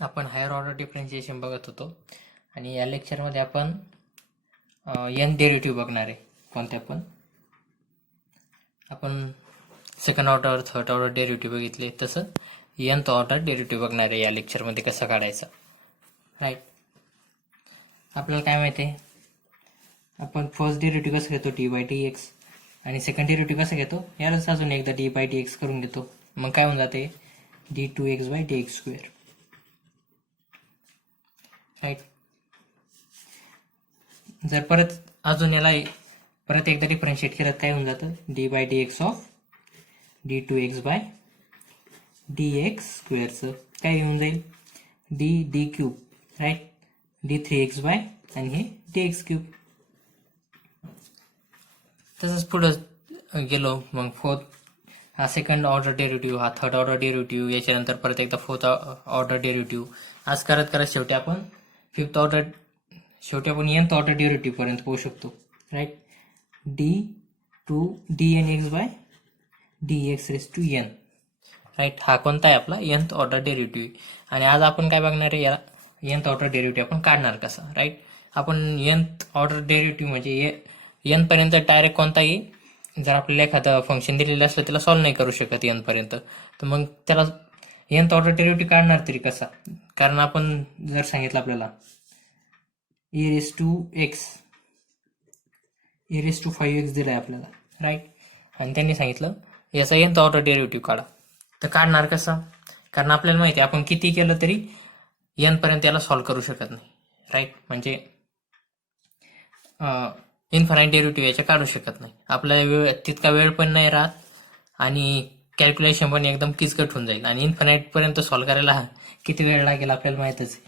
आपण higher order differentiation बघत होतो आणि या लेक्चरमध्ये आपण एन डेरिव्हेटिव्ह बघणार आहे. कोणत्या पण आपण second order third order derivative बघितले, तसं nth ऑर्डर डेरिव्हेटिव्ह बघणार आहे या लेक्चरमध्ये कसा काढायचा. राईट. आपल्याला काय माहिती आहे, आपण फर्स्ट डेरिव्हेटिव्ह कसं घेतो डी बाय डी एक्स, आणि सेकंड डेरिव्हेटिव्ह कसं घेतो यालाच अजून एकदा डी बाय डी एक्स करून घेतो. मग काय होऊन जाते d two x by D x square. Right. जर परत अजून याला परत एकदा डिफरन्शिएट केलं काय होऊन जातं D by D x of D two x by D X स्क्वेअरचं काय येऊन जाईल D D cube. Right. D three X by आणि हे डी एक्स क्यूब. तसंच पुढं गेलो मग फोर्थ हा सेकंड ऑर्डर डेरिव्हेटिव्ह, हा थर्ड ऑर्डर डेरिव्हेटिव्ह, याच्यानंतर परत एकदा फोर्थ ऑर्डर डेरिव्हेटिव्ह, आज करत करत शेवटी आपण fifth order nth order derivative पर्यंत पोहोचू शकतो. Right. D to d n x by D x raise to n. Right. हा कोणता आहे आपला nth ऑर्डर डेरिव्हेटिव्ह. आणि आज आपण काय बघणार आहे, याला nth ऑर्डर डेरिव्हेटिव्ह आपण काढणार कसा. राईट. आपण nth ऑर्डर डेरिव्हेटिव्ह म्हणजे n पर्यंत डायरेक्ट कोणताही जर आपल्याला एखादं फंक्शन दिलेलं असलं त्याला सॉल्व्ह नाही करू शकत n पर्यंत, तर मग त्याला nth ऑर्डर डेरिव्हेटिव्ह काढणार तरी कसा. कारण आपण जर सांगितलं आपल्याला e raise to x, e raise to 5x दिलाय आपल्याला. राईट. आणि त्यांनी सांगितलं याचा nth ऑर्डर डेरिव्हेटिव्ह काढा, तर काढणार कसा. कारण आपल्याला माहिती आहे आपण किती केलं तरी n पर्यंत याला सॉल्व्ह करू शकत नाही. राईट. म्हणजे इन्फानाईट डेरिव्हेटिव्ह याच्या काढू शकत नाही. आपल्याला तितका वेळ पण नाही राहत आणि कॅल्क्युलेशन पण एकदम किचकट होऊन जाईल. आणि इन्फानाईट पर्यंत सॉल्व्ह करायला किती वेळ लागेल आपल्याला माहितच आहे,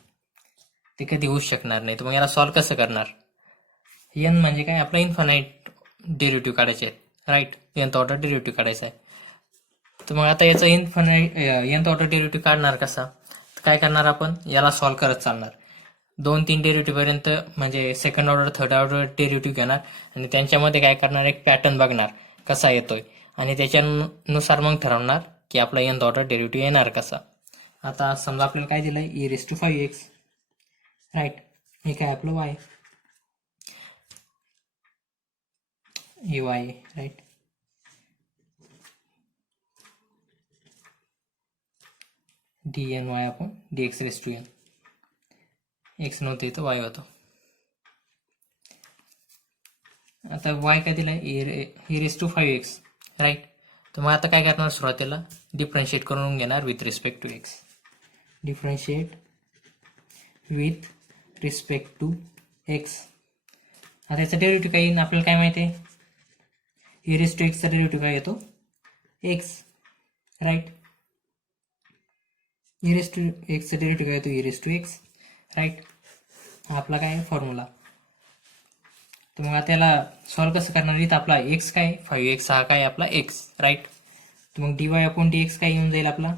ते कधी होऊच शकणार नाही. तर मग याला सॉल्व्ह कसं करणार. n म्हणजे काय आपला इन्फानाईट डेरिव्हेटिव्ह काढायचे आहेत. राईट. nth ऑर्डर डेरिव्हेटिव्ह काढायचा आहे. तर मग आता याचा nth ऑर्डर डेरिव्हेटिव्ह काढणार कसा. तर काय करणार आपण याला सॉल्व्ह करत चालणार 2-3 डेरिव्हेटिव्ह पर्यंत, म्हणजे second order third order derivative घेणार आणि त्यांच्यामध्ये काय करणार एक पॅटर्न बघणार कसा येतोय आणि त्याच्यानुसार मग ठरवणार की आपला nth ऑर्डर डेरिव्हेटिव्ह येणार कसा. आता समजा आपल्याला काय दिलंय e raise to 5x. Right. हे काय आपलं y, हे y. Right. D N Y आपण D x raise to N, X नव्हते इथं y होतं. आता y काय दिलाय e raise to 5x. Right. तर मग आता काय करणार सुरुवातीला डिफरन्शिएट करून घेणार with respect to x. Differentiate with respect to x. आता याचा डेरिव्हेटिव्ह काय येईल आपल्याला काय माहिती आहे e रेस टू एक्सचा डेरिव्हेटिव्ह काय येतो x. Right. e raise to एक्सचा डेरिव्हेटिव्ह काय येतो e raise to x. Right. हा आपला काय फॉर्म्युला. तर मग आता याला सॉल्व्ह कसं करणार. इथं आपला एक्स काय 5x हा काय आपला एक्स. राईट. तर मग dy अपॉन dx काय येऊन जाईल आपला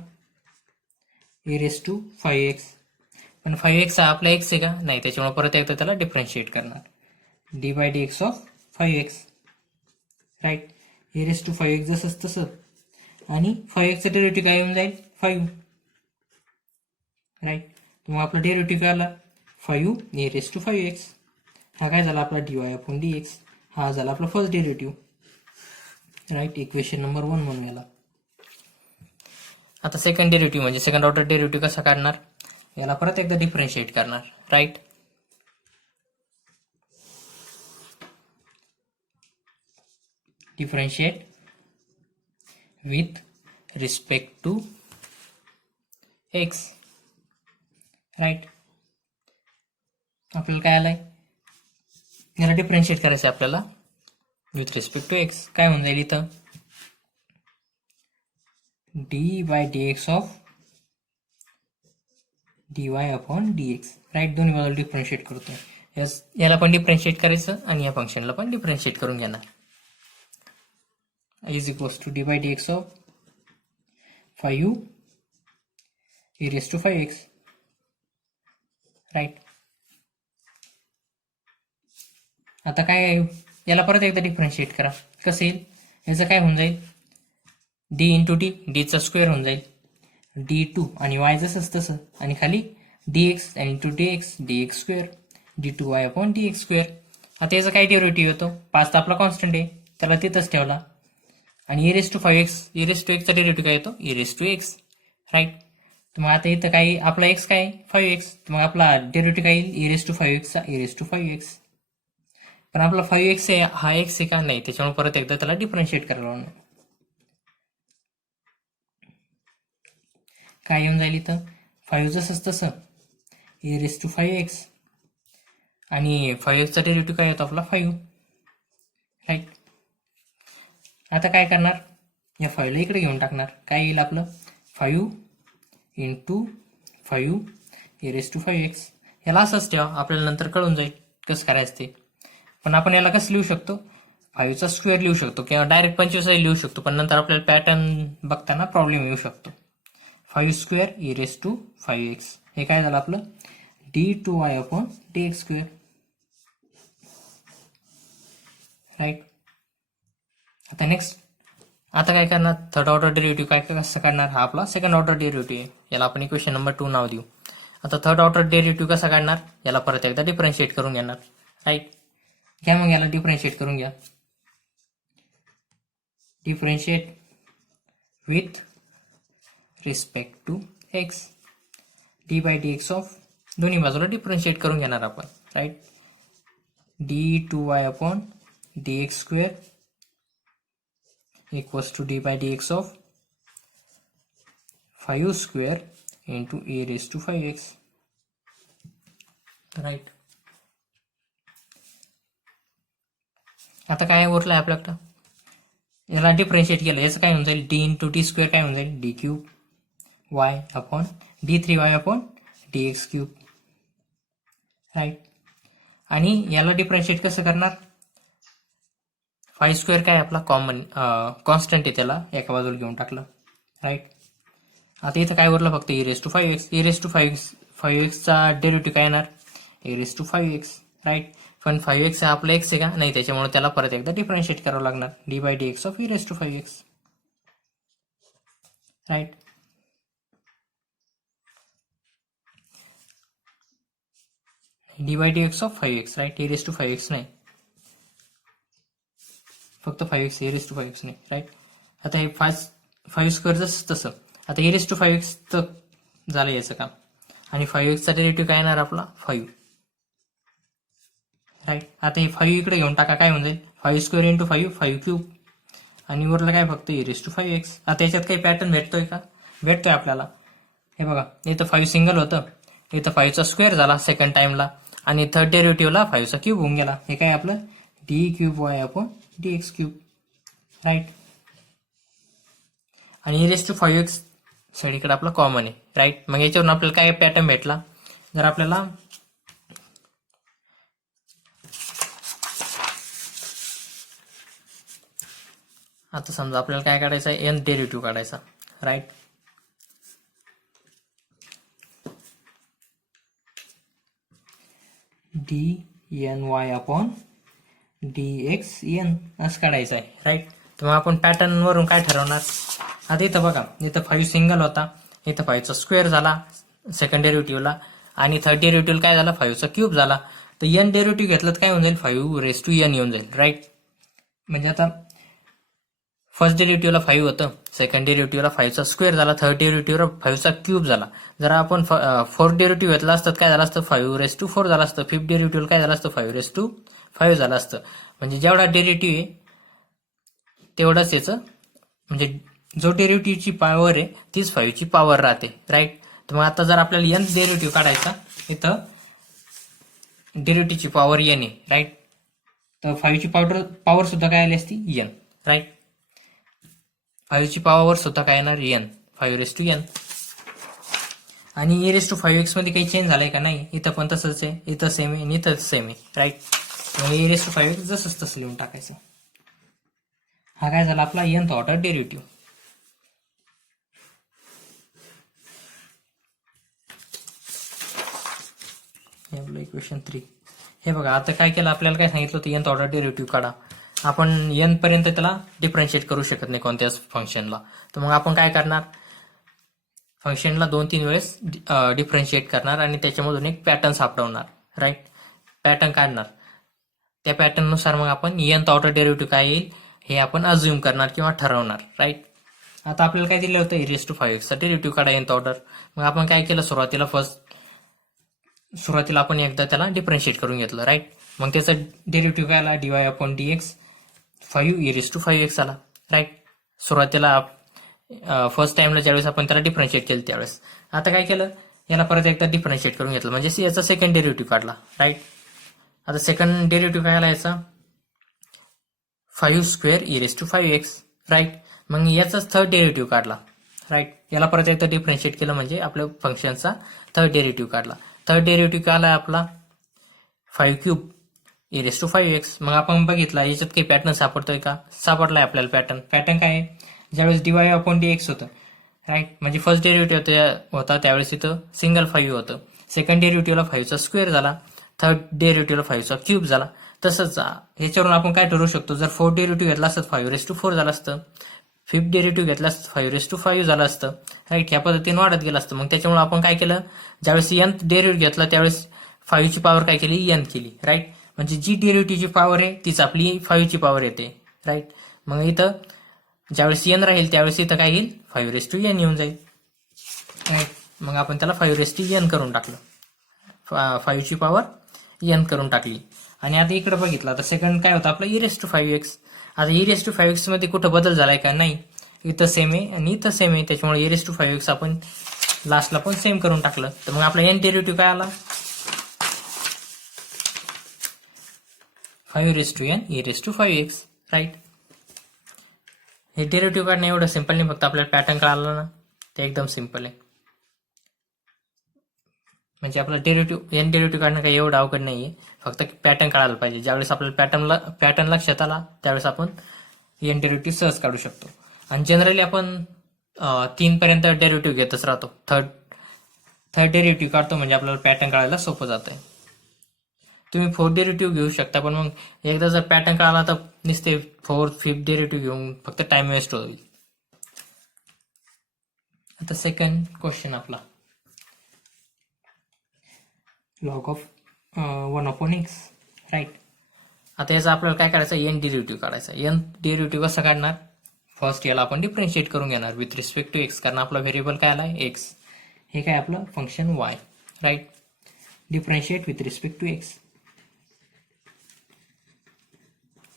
e रेस टू 5x. पण 5x हा आपला एक्स आहे का नाही, त्याच्यामुळे परत एकदा त्याला डिफरन्शिएट करणार d by D x of 5x. Right. e raise to 5x जसंच तसं, आणि 5x चा डेरिव्हेटिव्ह काय येऊन जाईल 5. राईट. तर मग आपला डेरिव्हेटिव्ह काय आला 5 e रेस टू 5x. हा काय झाला आपला dy अपॉन dx. हा झाला आपला first derivative. Right. Equation number 1 म्हणून याला. आता सेकंड डेरिव्हेटिव्ह म्हणजे सेकंड ऑर्डर डेरिव्हेटिव्ह कसा काढणार, याला परत एकदा डिफरन्शिएट करणार. Right. Differentiate with respect to x. Right. आपल्याला काय आलंय याला डिफरन्शिएट करायचं आपल्याला विथ रिस्पेक्ट टू एक्स. काय होऊन जाईल इथं d by D x of d y upon D x. Right. दोन्ही बाजूला डिफरन्शिएट करतोय. याला पण डिफरन्शिएट करायचं आणि या फंक्शनला पण डिफरन्शिएट करून घेणार. Is equals to d by D x of 5 e raise to 5x. Right. आता काय याला परत एकदा डिफरन्शिएट करा कसं येईल. याचं काय होऊन जाईल डी इंटू डी, डीचा स्क्वेअर होऊन जाईल डी टू आणि वाय जसंच तसं, आणि खाली dx आणि into dx dx square d2y upon dx square. आता याचा काय डेरिव्हेटिव्ह येतो? 5 तर आपला कॉन्स्टंट आहे, त्याला तिथंच ठेवला. आणि e raise to 5x, e raise to एक्सचा डेरिव्हेटिव्ह काय येतो? e raise to x, right. तर मग आता इथं काय आपला x काय 5x, तर मग आपला डेरिव्हेटिव्ह काय येईल? e रेस टू 5x चा e रेस टू 5x. पण आपला 5x आहे हा x आहे का? नाही, त्याच्यामुळे परत एकदा त्याला डिफरन्शिएट करायला लागणार. काय येऊन जाईल इथं? 5 जसंच तसं e रेस टू 5x आणि 5x चा डेरिव्हेटिव्ह काय येतो आपला 5, राईट. आता काय करणार? या 5 ला इकडे घेऊन टाकणार. काय येईल आपलं? 5 into 5 e raise to 5x. याला असंच ठेवा, आपल्याला नंतर कळून जाईल कसं करायचं ते. पण आपण याला कसं लिहू शकतो? 5 चा स्क्वेअर लिहू शकतो किंवा डायरेक्ट 25 लिहू शकतो, पण नंतर आपल्याला पॅटर्न बघताना प्रॉब्लेम येऊ शकतो. 5 square e raise to 5x, हे काय झालं आपलं? d2y upon dx square, right. आता नेक्स्ट, आता काय करणार? थर्ड ऑर्डर डेरिव्हेटिव्ह काय कसं करणार? हा आपला सेकंड ऑर्डर डेरिव्हेटिव्ह आहे, याला आपण इक्वेशन नंबर 2 नाव देऊ. आता थर्ड ऑर्डर डेरिव्हेटिव्ह कसा काढणार? याला परत एकदा डिफरन्शिएट करून घेणार, राईट. घ्या मग याला डिफरन्शिएट करून घ्या. Differentiate with respect to x, d by D x of, दोन्ही बाजूला डिफरन्शिएट करून घेणार आपण, right. d2y upon dx square equals to d by D x of 5 square into e raise to 5x, right. आता काय उरलं आहे आपल्याकडं? याला डिफरन्शिएट केलं, याचं काय होऊन जाईल? डी इंटू डी स्क्वेअर काय होऊन जाईल? D cube y upon d3y upon dx cube, right. आणि याला डिफरन्शिएट कसं करणार? 5 स्क्वेअर काय आपला कॉमन कॉन्स्टंट आहे, त्याला एका बाजूला घेऊन टाकलं, राईट. आता इथं काय उरलं? फक्त e raise to 5x. e raise to 5x चा डेरिव्हेटिव्ह काय येणार? e raise to 5x, right. पण 5x हा आपला x आहे का? नाही, त्याच्यामुळे त्याला परत एकदा डिफरन्शिएट करावं लागणार. D by D x of e raise to 5x, right. D by D x of 5x, right. e raise to 5x नाही, फक्त 5x, e raise to 5x नाही, राईट. आता हे 5 स्क्वेअर जसं तसं. आता e रेस टू 5x तर झालं याचं काम, आणि 5x चा डेरिव्हेटिव्ह काय येणार आपला? 5, राईट. आता हे 5 इकडे घेऊन टाका, काय होऊन जाईल? 5 स्क्वेअर इंटू 5 क्यूब, आणि वरला काय फक्त e रेस टू 5x. आता याच्यात काही पॅटर्न भेटतोय का? भेटतोय आपल्याला. हे बघा, इथं 5 सिंगल होतं, इथं 5 चा स्क्वेअर झाला सेकंड टाइमला, आणि थर्ड डेरिव्हेटिव्हला 5 चा क्यूब होऊन गेला. हे काय आपलं? D cube y upon dx cube, right. आणि e रेस टू 5x सगळीकडे आपला कॉमन आहे, राईट. मग याच्यावरून आपल्याला काय पॅटर्न भेटला? जर आपल्याला आता समजा आपल्याला काय काढायचं आहे? n डेरिव्हेटिव्ह काढायचा, right. dny upon dx n असं काढायचं आहे, राईट. तर मग आपण पॅटर्न वरून काय ठरवणार? आता इथं बघा, इथं 5 सिंगल होता, इथं 5 चा स्क्वेअर झाला सेकंड डेरिव्हेटिव्हला, आणि थर्ड डेरिव्हेटिव्ह काय झाला? 5 चा क्यूब झाला. तर n डेरिव्हेटिव्ह घेतलं तर काय होऊन जाईल? 5 रेस टू n येऊन जाईल, राईट. म्हणजे आता फर्स्ट डेरिव्हेटिव्हला 5 होतं, सेकंड डेरिव्हेटिव्हला 5 चा स्क्वेअर झाला, थर्ड डेरिव्हेटिव्हला 5 चा क्यूब झाला. जर आपण फोर्थ डेरिव्हेटिव्ह घेतला असतं काय झालं असतं? 5 रेस टू 4 झालं असतं. फिफ्थ डेरिव्हेटिव्ह काय झालं असतं? 5 रेस टू 5 झालं असतं. म्हणजे जेवढा डेरिव्हेटिव्ह आहे तेवढंच याचं, म्हणजे जो डेरिव्हेटिव्हची पॉवर आहे तीच 5 ची पॉवर राहते, राईट. तर मग आता जर आपल्याला n डेरिव्हेटिव्ह काढायचा, इथं डेरिव्हेटिव्हची पॉवर n आहे, राईट. तर 5 ची पॉवर सुद्धा काय आली असती? n, right. 5 ची पॉवर सुद्धा काय येणार? n, 5 raise to n. आणि e रेस टू 5x मध्ये काही चेंज झालाय का? नाही, इथं पण तसंच आहे, इथं सेम आहे आणि इथं सेम आहे, राईट. मग e रेस टू 5x जसंच तसं लिहून टाकायचं. हा काय झाला आपला nth ऑर्डर डेरिव्हेटिव्ह. आपलं इक्वेशन 3. हे बघा, आता काय केलं? आपल्याला काय सांगितलं होतं? nth ऑर्डर डेरिव्हेटिव्ह काढा. आपण n पर्यंत त्याला डिफरन्शिएट करू शकत नाही कोणत्याच फंक्शनला. तर मग आपण काय करणार? फंक्शनला 2-3 वेळेस डिफरन्शिएट करणार आणि त्याच्यामधून एक पॅटर्न सापडवणार, राईट. पॅटर्न काढणार. त्या पॅटर्ननुसार मग आपण nth ऑर्डर डेरिव्हेटिव्ह काय येईल हे आपण अज्युम करणार किंवा ठरवणार, राईट. आता आपल्याला काय दिलं होतं e⁵ चा डेरिव्हेटिव्ह काढा nth ऑर्डर. मग आपण काय केलं सुरुवातीला आपण एकदा त्याला डिफरन्शिएट करून घेतलं, राईट. मग त्याचा डेरिव्हेटिव्ह काय आला dy/dx 5e⁵x आला, राईट. सुरुवातीला फर्स्ट टाइमला ज्यावेळेस आपण त्याला डिफरन्शिएट केलं त्यावेळेस. आता काय केलं याला परत एकदा डिफरन्शिएट करून घेतलं म्हणजे याचा सेकंड डेरिव्हेटिव्ह काढला, राईट. आता सेकंड डेरिव्हेटिव्ह काय आला याचा 5² e⁵x, राईट. मग याचाच थर्ड डेरिव्हेटिव्ह काढला, राईट. याला परत एकदा डिफरन्शिएट केलं म्हणजे आपल्या फंक्शनचा थर्ड डेरिव्हेटिव्ह काढला. थर्ड डेरिव्हेटिव्ह काय आला आपला 5³ e⁵x. मग आपण बघितला याच्यात काही पॅटर्न सापडतोय का, सापडलाय आपल्याला पॅटर्न काय आहे ज्यावेळेस dy/dx होतं, राईट. म्हणजे फर्स्ट डेरिव्हेटिव्ह होता त्यावेळेस इथं सिंगल 5 होतं, सेकंड डेरिव्हेटिव्हला 5चा स्क्वेअर झाला, थर्ड डेरिव्हेटिव्हला 5चा क्यूब झाला. तसंच ह्याच्यावरून आपण काय ठरवू शकतो जर फोर्थ डेरिव्हेटिव्ह घेतला असतं 5⁴ झालं असतं, फिफ्थ डेरिव्हेटिव्ह घेतला असतं 5⁵ झालं असतं, राईट. ह्या पद्धतीने वाढत गेलं असतं. मग त्याच्यामुळे आपण काय केलं ज्यावेळेस nth डेरिव्हेटिव्ह घेतला त्यावेळेस 5 ची पॉवर काय केली n केली, राईट. म्हणजे जी डेरिव्हेटिव्हची पॉवर आहे तीच आपली 5 ची पॉवर येते, राईट. मग इथं ज्यावेळेस n राहील त्यावेळेस इथं काय येईल 5n येऊन जाईल, राईट. मग आपण त्याला 5n करून टाकलं, 5 ची पॉवर n करून टाकली. आणि आता इकडे बघितलं आता सेकंड काय होतं आपलं e⁵x. आता e⁵x मध्ये कुठं बदल झालाय का, नाही. इथं सेम आहे आणि इथं सेम आहे त्याच्यामुळे e⁵x आपण लास्टला पण सेम करून टाकलं. तर मग आपला n डेरिव्हेटिव्ह काय आला 5n e⁵x, राईट. हे डेरिव्हेटिव्ह काढणं एवढं सिंपल नाही, फक्त आपल्याला पॅटर्न कळाला ना ते एकदम सिंपल आहे. म्हणजे आपला n डेरिव्हेटिव्ह काढणं काही एवढं अवघड नाहीये, फक्त पॅटर्न काढायला पाहिजे. ज्यावेळेस आपल्याला पॅटर्न लक्षात आला त्यावेळेस आपण n डेरिव्हेटिव्ह सहज काढू शकतो. आणि जनरली आपण 3 पर्यंत डेरिव्हेटिव्ह घेतच राहतो. थर्ड डेरिव्हेटिव्ह काढतो म्हणजे आपल्याला पॅटर्न काढायला सोपं जातंय. तुम्ही 4th डेरिव्हेटिव्ह घेऊ शकता, पण मग एकदा जर पॅटर्न कळाला तर नुसते 4th 5th डेरिव्हेटिव्ह घेऊन फक्त टाइम वेस्ट होईल. आता सेकंड क्वेश्चन आपला log of 1/x, राईट. आता याचा आपल्याला काय करायचं n डेरिव्हेटिव्ह काढायचा. n डेरिव्हेटिव्ह कसं काढणार फर्स्ट याला आपण डिफरन्शिएट करून घेणार विथ रिस्पेक्ट टू x, कारण आपला व्हेरिएबल काय आला x, हे काय आपलं function y, right. Differentiate with respect to x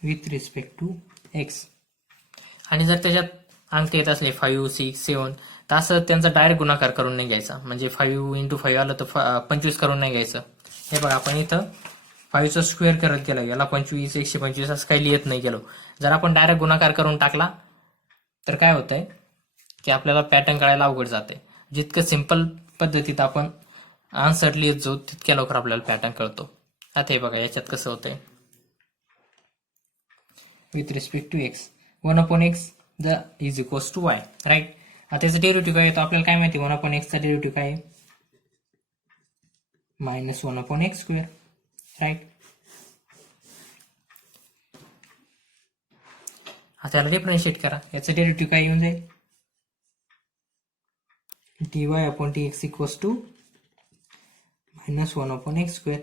with respect to x. आणि जर त्याच्यात अंक येत असले 5, 6, 7 तर असं त्यांचा डायरेक्ट गुणाकार करून नाही घ्यायचा. म्हणजे 5 × 5 आलं तर 25 करून नाही घ्यायचं. हे बघा आपण इथं 5चा स्क्वेअर करत गेला याला 25 125 असं काही लिहित नाही गेलो. जर आपण डायरेक्ट गुणाकार करून टाकला तर काय होतंय की आपल्याला पॅटर्न काढायला अवघड जाते. जितकं सिंपल पद्धतीत आपण आन्सर लिहित जाऊ तितक्या लवकर आपल्याला पॅटर्न कळतो. आता हे बघा याच्यात कसं होतंय with respect to x 1/x is equals to y, right. आता त्याचा डेरिव्हेटिव्ह काय येतो आपल्याला काय माहिती 1/x चा डेरिव्हेटिव्ह काय आहे -1/x², राईट. आता याला डिफरन्शिएट करा, याचं डेरिव्हेटिव्ह काय येऊन जाईल dy/dx equals to -1/x²,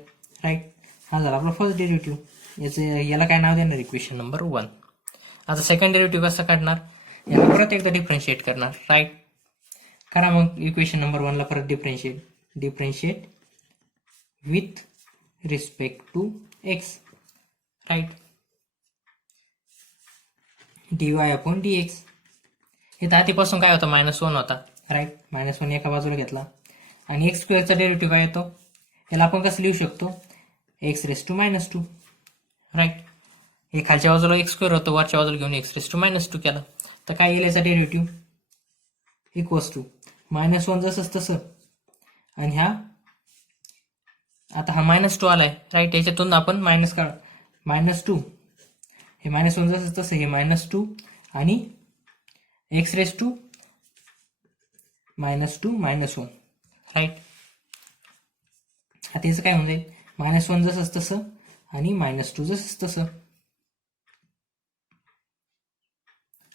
right. हा झाला आपला फर्स्ट डेरिव्हेटिव्ह. याला काय नाव देणार इक्वेशन नंबर 1. आता सेकंड डेरिव्हेटिव्ह कसं काढणार याला परत एकदा डिफरन्शिएट करणार, राईट. करा मग इक्वेशन नंबर 1 ला परत differentiate with respect to x, right. dy/dx. इथं आधीपासून काय होतं -1 होता, राईट. -1 एका बाजूला घेतला आणि x² चा डेरिव्हेटिव्ह काय येतो याला आपण कसं लिहू शकतो x⁻², राईट. हे खालच्या बाजूला x² होतं वरच्या बाजूला घेऊन x⁻² केला तर काय येईल याचा डेरिव्हेटिव्ह इक्वल्स टू -1 जसंच तसं आणि हा आता हा -2 आलाय, राईट. याच्यातून आपण मायनस काढ -2 हे -1 जसंच तसं हे -2 आणि x⁻² -1, राईट. आता याचं काय होऊन जाईल -1 जसंच तसं आणि -2 जसंच तसं.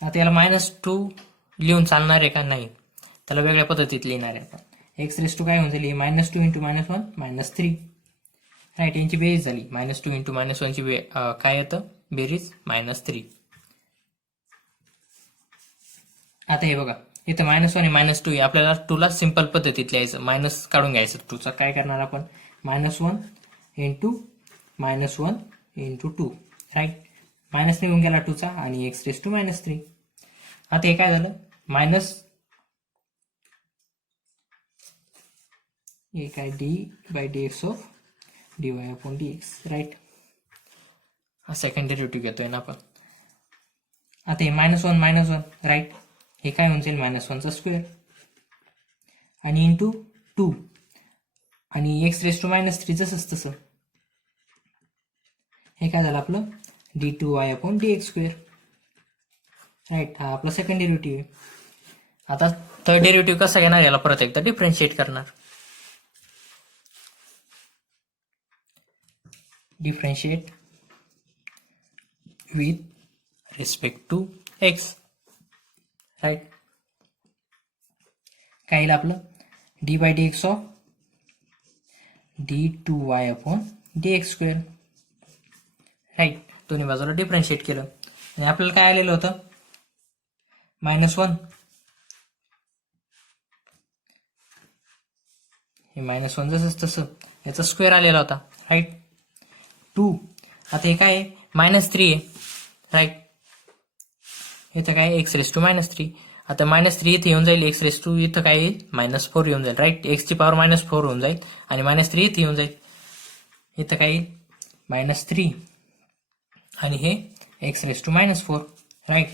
आता याला -2 लिहून चालणार आहे का नाही, त्याला वेगळ्या पद्धतीत लिहिणार आहे आपण. एक्स रेस टू काय होऊन जाईल, -2 इंटू -1 -3. राईट, यांची बेरीज झाली. -2 इंटू -1ची काय येतं बेरीज -3. आता हे बघा इथं -1 आणि -2 आहे. आपल्याला 2 ला सिंपल पद्धतीत लिहायचं, मायनस काढून घ्यायचं 2चा. काय करणार आपण, -1 इंटू -1 इंटू 2. राईट, मायनस निघून गेला 2चा आणि एक्स रेस टू -3. आता हे काय झालं, मायनस हे काय d/dx ऑफ dy/dx. राईट, हा सेकंड डेरिव्हेटिव्ह घेतोय ना आपण. आता हे -1 राईट, हे काय होऊन जाईल -1चा स्क्वेअर आणि इंटू 2 आणि एक्स रेस टू -3 जसंच तसं. हे काय झालं आपलं d2y/dx². राईट, हा आपला सेकंड डेरिव्हेटिव्ह आहे. आता थर्ड डेरिव्हेटिव्ह कसा घेणार, याला परत एकदा डिफरन्शिएट करणार. Differentiate with respect to x. Right, काय येईल आपलं d/dx ऑफ d2y/dx². राईट, दोन्ही बाजूला डिफरन्शिएट केलं आणि आपल्याला काय आलेलं होतं -1. हे -1 जसंच तसं याचा स्क्वेअर आलेला होता. राईट, 2. आता हे काय आहे -3 आहे. राईट, इथं काय एक्स रेस टू -3. आता -3 इथे येऊन जाईल, एक्स रेस टू इथं काय येईल -4 येऊन जाईल. राईट, एक्सची पॉवर -4 होऊन जाईल आणि -3 इथे येऊन जाईल. इथं काय येईल -3 आणि हे एक्स रेस टू -4. राईट,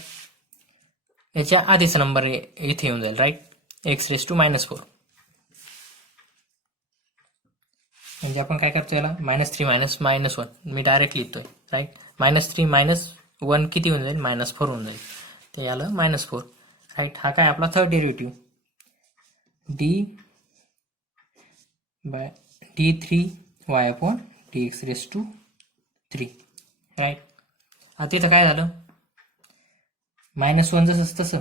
याच्या आधीचा नंबर इथे येऊन जाईल. Right, x raise to -4. म्हणजे आपण काय करतो याला -3 -1 मी डायरेक्ट लिहितोय. राईट, -3 -1 किती होऊन जाईल -4 होऊन जाईल. ते याला -4. राईट, हा काय आपला थर्ड डेरिव्हेटिव्ह d3y/dx3. राईट, आता इथं काय झालं -1 जसंच तसं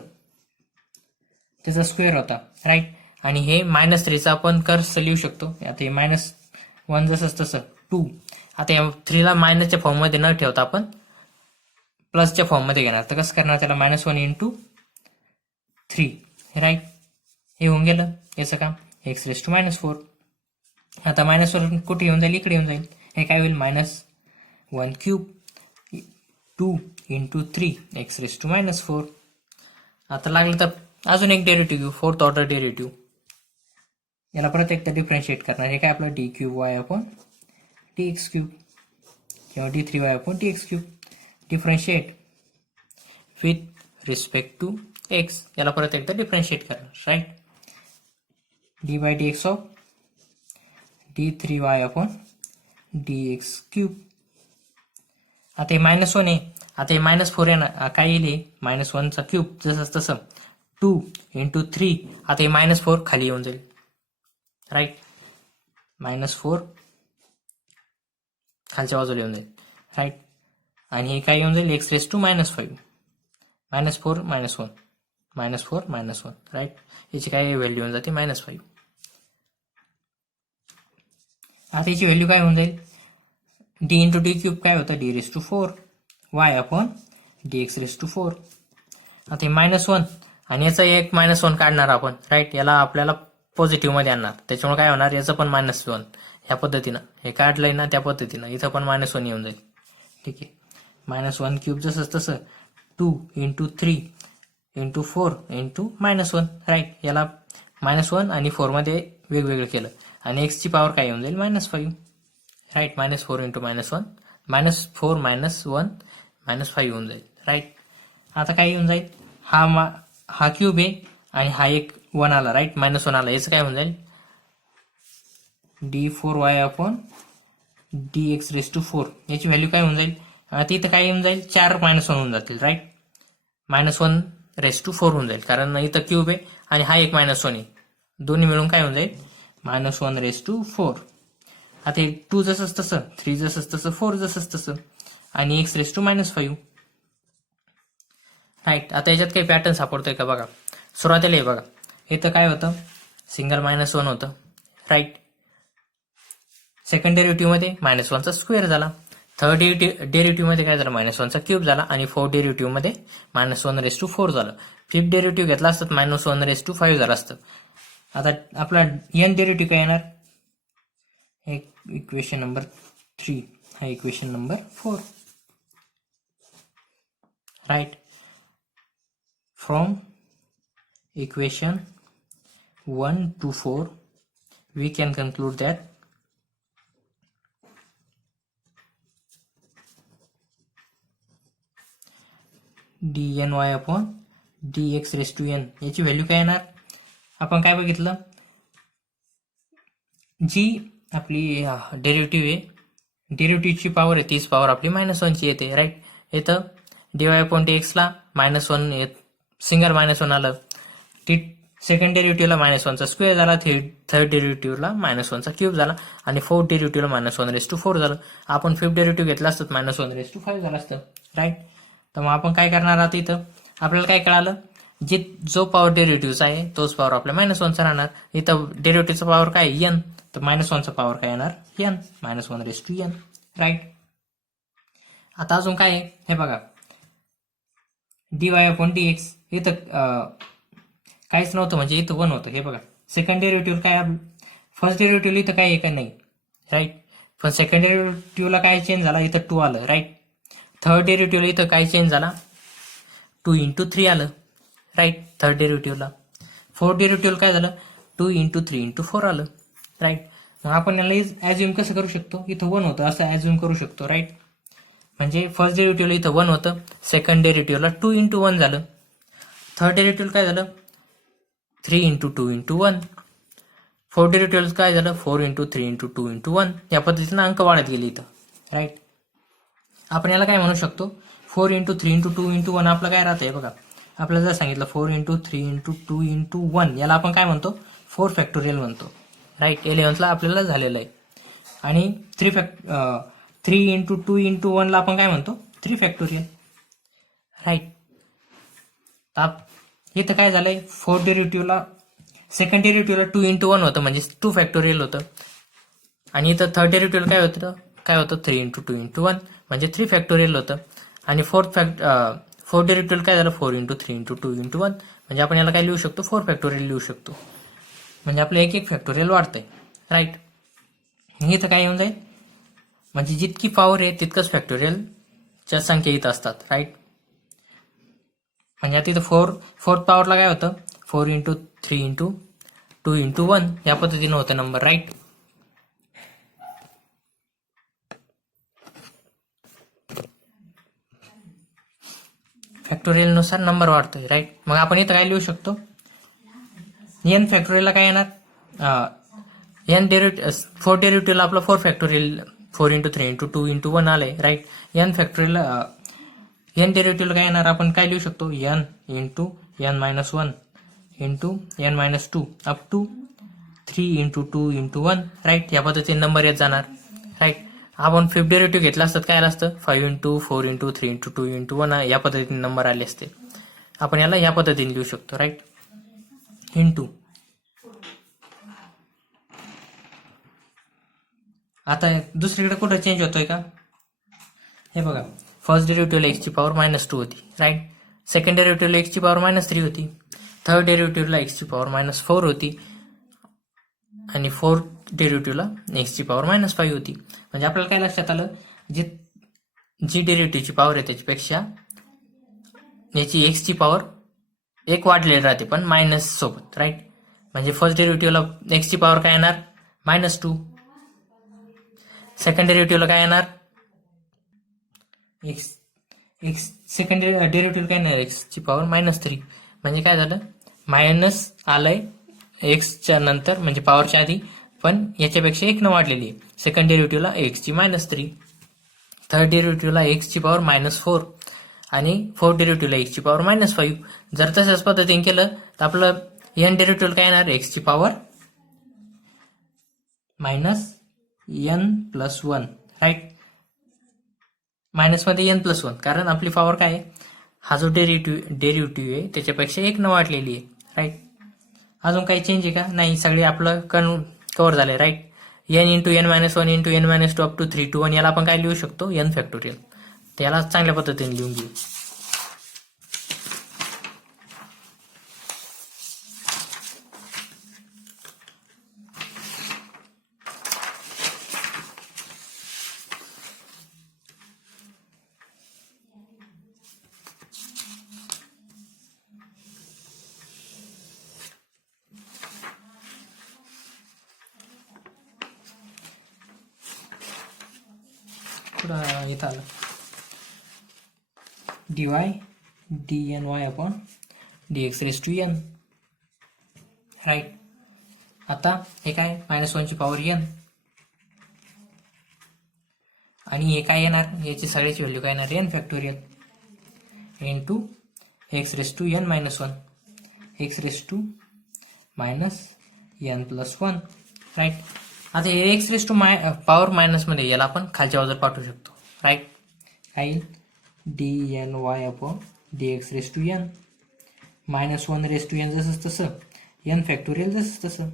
त्याचा स्क्वेअर होता. राईट, आणि हे -3चा आपण कर्स लिहू शकतो. आता हे -1 जसंच तसं 2. आता या 3ला मायनसच्या फॉर्ममध्ये न ठेवता आपण प्लसच्या फॉर्ममध्ये घेणार. तर कसं करणार त्याला -1 इंटू 3. राईट, हे होऊन गेलं याचं काम, एक्स रेस टू -4. आता -1 कुठे येऊन जाईल, इकडे येऊन जाईल. हे काय होईल -1³ 2 इंटू 3 एक्स रेस टू -4. आता लागलं तर अजून एक डेरिव्हेटिव्ह घेऊ, फोर्थ ऑर्डर डेरिव्हेटिव्ह. याला परत एकदा डिफरन्शिएट करणार. हे काय आपलं d3y/dx³ किंवा d3y/dx³. Differentiate with respect to x. याला परत एकदा डिफरन्शिएट करणार. Right, d/dx of d3y/dx³. आता हे -1 आहे. आता हे -4 आहे ना, काय येईल -1चा क्यूब जसंच तसं 2 इंटू 3. आता हे -4 खाली येऊन जाईल. राईट, -4 खालच्या बाजूला येऊन जाईल. राईट, आणि हे काय येऊन जाईल एक्स रेस टू -5. -4 -1 -4 -1. राईट, याची काय व्हॅल्यू येऊन जाते -5. आता याची व्हॅल्यू काय होऊन जाईल d इंटू d³ काय होतं d⁴ y/dx⁴. आता हे -1 आणि याचा एक -1 काढणार आपण. राईट, याला आपल्याला पॉझिटिव्ह मध्ये आणणार. त्याच्यामुळे काय होणार याचं पण -1 ह्या पद्धतीनं हे काढलंय ना, त्या पद्धतीनं इथं पण -1 येऊन जाईल. ठीक आहे, -1³ जसंच तसं 2 इंटू 3 इंटू 4 इंटू -1. राईट, याला -1 आणि 4 मध्ये वेगवेगळं केलं आणि एक्सची पॉवर काय येऊन जाईल -5. राईट, -4 इंटू -1 -4 -1 -5 येऊन जाईल. राईट, आता काय येऊन जाईल हा क्यूब आहे आणि हा एक 1 आला. राईट, -1 आला. याचं काय होऊन जाईल d4y/dx⁴. याची व्हॅल्यू काय होऊन जाईल, आता इथं काय येऊन जाईल 4 -1 होऊन जातील. राईट, -1⁴ होऊन जाईल कारण इथं क्यूब आहे आणि हा एक -1 आहे. दोन्ही मिळून काय होऊन जाईल -1⁴. आता 2 जसंच तसं 3 जसंच तसं 4 जसंच तसं आणि x⁻⁵. राईट, आता याच्यात काही पॅटर्न सापडतोय का बघा. सुरुवातीला हे बघा, इथं काय होतं, सिंगल -1 होतं, राईट. सेकंड डेरिव्हेटिव्ह मध्ये -1चा स्क्वेअर झाला. थर्ड डेरिव्हेटिव्ह मध्ये काय झालं, -1चा क्यूब झाला. आणि फोर्थ डेरिव्हेटिव्ह मध्ये -1/4 झालं. फिफ्थ डेरिव्हेटिव्ह घेतला असतात -1/5 झालं असतं. आता आपला n डेरिव्हेटिव्ह काय येणार, इक्वेशन नंबर 3 हा equation number 4, right. From equation 1 to 4 we can conclude that dny upon dx raised to n याची व्हॅल्यू काय येणार, आपण काय बघितलं, जी आपली डेरिव्हेटिव्ह आहे, डेरिव्हेटिव्हची पॉवर आहे तीच पॉवर आपली -1ची येते, राईट. इथं dy अपॉन dx ला -1 येत, सिंगल -1 आलं. सेकंड डेरिव्हेटिव्हला -1चा स्क्वेअर झाला. थर्ड डेरिव्हेटिव्हला -1चा क्यूब झाला. आणि फोर्थ डेरिव्हेटिव्हला -1/4 झालं. आपण फिफ्थ डेरिव्हेटिव्ह घेतला असतं -1/5 झालं असतं, राईट. तर मग आपण काय करणार आहात, इथं आपल्याला काय कळालं, जो पॉवर डेरिव्हेटिव्हचा आहे तोच पॉवर आपल्या -1चा राहणार. इथं डेरिव्हेटिव्हचा पॉवर काय n, तर -1चा पॉवर काय येणार n, -1/n, राईट. आता अजून काय आहे हे बघा, dy अपॉन dx इथं काहीच नव्हतं, म्हणजे इथं 1 होतं, हे बघा. सेकंड डेरिव्हेटिव्ह काय, फर्स्ट डेरिव्हेटिव्ह इथं काय आहे का नाही, राईट. पण सेकंड डेरिव्हेटिव्हला काय चेंज झाला, इथं 2 आलं, राईट. थर्ड डेरिव्हेटिव्हला इथं काय चेंज झाला, 2 × 3 आलं, राईट. थर्ड डेरिव्हेटिव्हला. फोर्थ डेरिव्हेटिव्ह काय झालं, 2 × 3 × 4 आलं, राईट. मग आपण याला ॲज्युम कसं करू शकतो, इथं 1 होतं असं ॲज्युम करू शकतो, राईट. म्हणजे फर्स्ट डेरिव्हेटिव्हला इथं 1 होतं, सेकंड डेरिव्हेटिव्हला 2 × 1 झालं. थर्ड डेरिव्हेटिव्ह काय झालं, 3 × 2 × 1. फोर्थ डेरिव्हेटिव्ह काय झालं, 4 × 3 × 2 × 1. या पद्धतीनं अंक वाढत गेले इथं, राईट. आपण याला काय म्हणू शकतो, 4 × 3 × 2 × 1 आपलं काय राहतंय बघा, आपल्याला जर सांगितलं 4 × 3 × 2 × 1, याला आपण काय म्हणतो, 4 फॅक्टोरियल म्हणतो, राईट. 11th ला आपल्याला झालेलं आहे. आणि 3 × 2 × 1 ला आपण काय म्हणतो, 3 फॅक्टोरियल, राईट. इथं काय झालंय, फोर्थ डेरिव्हेटिव्हला, सेकंड डेरिव्हेटिव्हला 2 × 1 होतं, म्हणजे 2 फॅक्टोरियल होतं. आणि इथं थर्ड डेरिव्हेटिव्हला काय होतं 3 × 2 × 1, म्हणजे 3 फॅक्टोरियल होतं. आणि फोर्थ डेरिव्हेटिव्ह काय झालं, 4 × 3 × 2 × 1, म्हणजे आपण याला काय लिहू शकतो, 4 फॅक्टोरियल लिहू शकतो. म्हणजे आपलं एक फॅक्टोरियल वाढतंय, राईट. इथं काय येऊन जाईल, म्हणजे जितकी पॉवर आहे तितकंच फॅक्टोरियलच्या संख्या इथं असतात, राईट. म्हणजे आता इथं फोर्थ पॉवरला काय होतं, 4 × 3 × 2 × 1 या पद्धतीनं होतं नंबर, राईट. फॅक्टोरियल नुसार नंबर वाढतोय, राईट. मग आपण इथं काय लिहू शकतो, n फॅक्टोरियलला काय येणार, फोर्थ डेरिव्हेटिव्हला आपलं 4 फॅक्टोरियल, 4 × 3 × 2 × 1 आलंय, राईट. n फॅक्टोरियल, n डेरिव्हेटिव्हला काय येणार, आपण काय लिहू शकतो, n × n - 1 × n - 2 up to 3 × 2 × 1, right. या पद्धतीने नंबर येत जाणार, राईट. आपण फिफ्थ डेरिव्हेटिव्ह घेतला असतं काय आलं असतं, 5 × 4 × 3 × 2 × 1 या पद्धतीने नंबर आले असते. आपण याला या पद्धतीने लिहू शकतो, राईट. इंटू, आता दुसरीकडे कुठं चेंज होतोय का, हे बघा. फर्स्ट डेरिव्हेटिव्हला x ची पॉवर -2 होती, राईट. सेकंड डेरिव्हेटिव्हला x ची पॉवर -3 होती. थर्ड डेरिव्हेटिव्हला x ची पॉवर -4 होती. आणि फोर्थ डेरिव्हेटिव्हला x ची पॉवर -5 होती. म्हणजे आपल्याला काय लक्षात आलं, जी डेरिव्हेटिव्हची पॉवर आहे त्याच्यापेक्षा याची x ची पॉवर 1 वाढलेली राहते, पण मायनस सोबत, राईट. म्हणजे फर्स्ट डेरिव्हेटिव्हला x ची पॉवर काय येणार, -2. सेकंड डेरिव्हेटिव्हला काय येणार, सेकंड डेरिव्हेटिव्ह काय येणार, x ची पॉवर -3. म्हणजे काय झालं, मायनस आलंय एक्सच्या नंतर, म्हणजे पॉवरच्या आधी, पण याच्यापेक्षा 1 न वाढलेली आहे. सेकंड डेरिव्हेटिव्हला x ची -3, थर्ड डेरिव्हेटिव्हला x ची पॉवर -4 आणि फोर्थ डेरिव्हेटिव्हला x ची पॉवर -5. जर तशाच पद्धतीने केलं तर आपलं n डेरिव्हेटिव्ह काय येणार, x ची पॉवर -n+1, राईट. मायनसमध्ये n+1, कारण आपली पॉवर काय आहे, हा जो डेरिव्हेटिव्ह आहे त्याच्यापेक्षा 1 न वाढलेली आहे, राईट. अजून काही चेंज आहे का? नाही, सगळे आपलं कव्हर झालंय, right. N into n minus one into n minus two up to 3 to 1 याला आपण काय लिहू शकतो? N factorial. त्याला चांगल्या पद्धतीने लिहून घेऊ. पुढं इथं आलं dy dny upon dx raise to n, right. आता हे काय? -1ची पॉवर एन, आणि हे काय येणार? याची सगळ्याची व्हॅल्यू काय येणार? N factorial into x raise to n minus one, x raise to minus n plus one, right. आता हे x raise to power minus मध्ये याला आपण खालच्या बाजूला पाठवू शकतो, राईट. काय येईल? D N y upon D x raise to n -1 raise to n जसं तसं, एन फॅक्टोरियल जसं तसं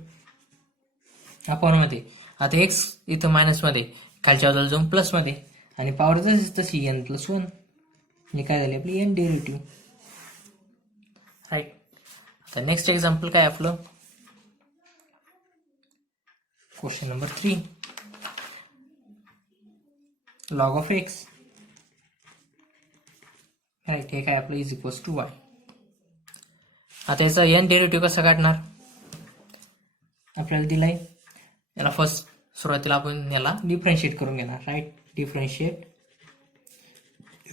अपॉन मध्ये. आता एक्स इथं मायनस मध्ये, खालच्या बाजूला जाऊन प्लस मध्ये, आणि पॉवर जशी तशी एन प्लस वन. आणि काय झाली आपली? N derivative, right. आता नेक्स्ट एक्झाम्पल काय आपलं? Question number 3. Log of x, right. हे काय आपलं? Is equals to y. आता याचा एन डेरिव्हेटिव्ह कसा काढणार? आपल्याला दिलाय. याला फर्स्ट सुरुवातीला आपण याला डिफरन्शिएट करून घेणार, right. Differentiate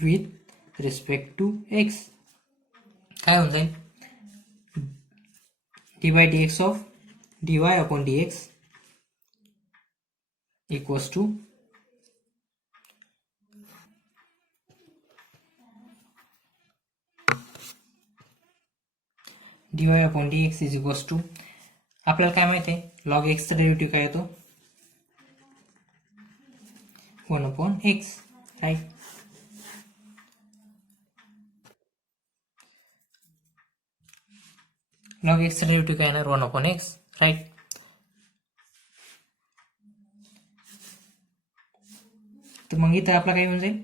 with respect to x. काय होऊन जाईल? D by D x of d y upon D x equals to d y upon D x is equals to, आपल्याला काय माहिती आहे? लॉग एक्सचा डेरिव्हेटिव्ह काय येतो? 1 अपॉन एक्स, राईट. लॉग एक्सचा डेरिव्हेटिव्ह काय येणार? 1 अपॉन एक्स, राईट. तर मग इथं आपला काय होऊन जाईल?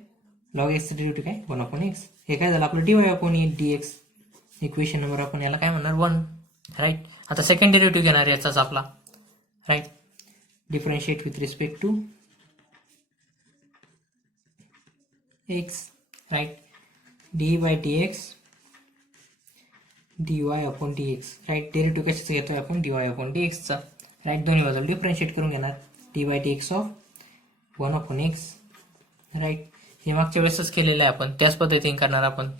लॉग एक्सचा डेरिव्हेटिव्ह काय? 1 अपॉन एक्स. हे काय झालं आपलं? D y upon D x. Equation number आपण याला काय म्हणणार? 1, राईट. आता सेकंड डेरिव्हेटिव्ह घेणार याचाच आपला, right. Differentiate with respect to x, right. D by D x d y upon D x, right. Derivative कशाचा घेतोय आपण? डी वाय अपॉन डी एक्सचा, राईट. दोन्ही बाजूला डिफरन्शिएट करून घेणार. D by D x of 1 upon x, right. हे मागच्या वेळेसच केलेलं आहे आपण, त्याच पद्धतीने करणार आपण,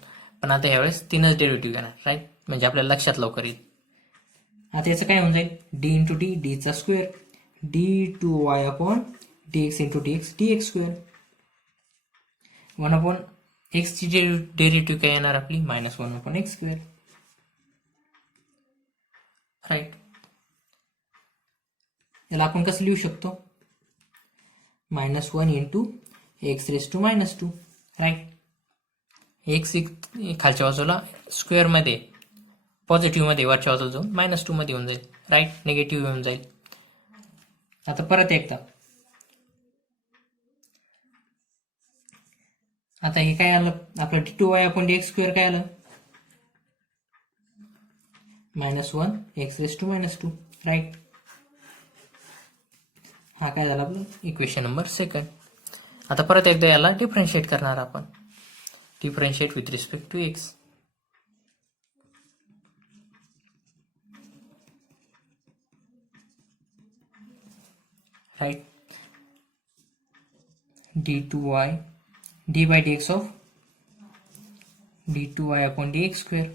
पण आता यावेळेस 3च डेरिव्हेटिव्ह घेणार, राईट. म्हणजे आपल्याला लक्षात लवकर येईल. आता याचं काय होऊन जाईल? डी इंटू डी, डीचा square, D two Y upon D X into D x, D x square. 1 upon एक्सची डेरिव्हेटिव्ह काय येणार आपली? -1 अपॉन एक्स स्क्वेअर, राईट. याला आपण कसं लिहू शकतो? -1 into x raise to -2, right. X खालच्या बाजूला स्क्वेअर मध्ये, पॉझिटिव्ह मध्ये वरच्या बाजूला जाऊन -2 मध्ये होऊन जाईल, राईट. निगेटिव्ह होऊन जाईल. आता परत एकदा, आता हे काय आलं आपलं? D two Y upon D x square काय आलं? -1 एक्स रेस टू -2, राईट. हा काय झाला आपलं? Equation number 2. आता परत एकदा याला डिफरन्शिएट करणार आपण. Differentiate with respect to x, right. D two y d by D x of D two Y upon D x square.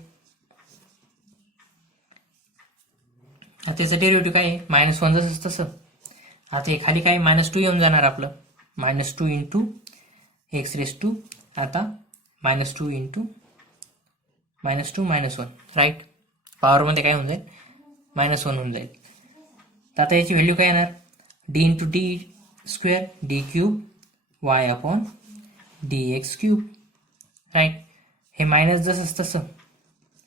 आता त्याचं डेरिव्हेटिव्ह काय आहे? -1 जसं तसं. आता हे खाली काय? -2 येऊन जाणार आपलं. -2 इंटू एक्स रेस टू, आता -2 इंटू -2 -1, राईट. पॉवरमध्ये काय होऊन जाईल? -1 होऊन जाईल. तर आता याची व्हॅल्यू काय येणार? D into D square, d cube y upon D x cube, right. हे मायनस जसंच तसं,